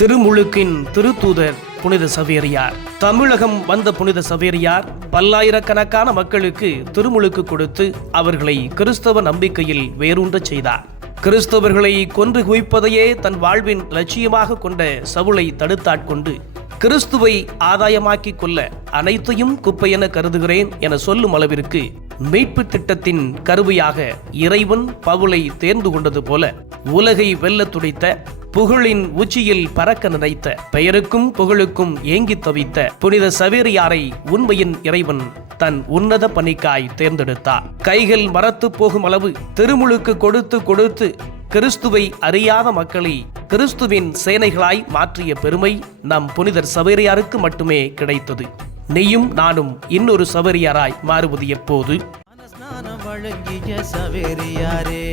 திருமுழுக்கின் திருத்தூதர் புனித சவேரியார். தமிழகம் வந்த புனித சவேரியார் பல்லாயிரக்கணக்கான மக்களுக்கு திருமுழுக்கு கொடுத்து அவர்களை கிறிஸ்தவ நம்பிக்கையில் வேரூன்றச் செய்தார். கிறிஸ்தவர்களை கொன்று குவிப்பதையே தன் வாழ்வின் லட்சியமாக கொண்ட சவுலை தடுத்தாட்கொண்டு கிறிஸ்துவை ஆதாயமாக்கிக் கொள்ள அனைத்தையும் குப்பையென கருதுகிறேன் என சொல்லும் அளவிற்கு மீட்பு திட்டத்தின் கருவியாக இறைவன் பவுலை தேர்ந்து கொண்டது போல உலகை வெல்ல துடித்த, புகழின் உச்சியில் பறக்க நினைத்த, பெயருக்கும் புகழுக்கும் ஏங்கி தவித்த புனித சவேரியாரை உண்மையின் இறைவன் தன் உன்னத பணிக்காய் தேர்ந்தெடுத்தார். கைகள் மரத்து போகும் அளவு திருமுழுக்கு கொடுத்து கொடுத்து கிறிஸ்துவை அறியாத மக்களை கிறிஸ்துவின் சேனைகளாய் மாற்றிய பெருமை நம் புனிதர் சவேரியாருக்கு மட்டுமே கிடைத்தது. நீயும் நானும் இன்னொரு சவேரியாராய் மாறுவது எப்போது? வழங்கிய சவேரியாரே.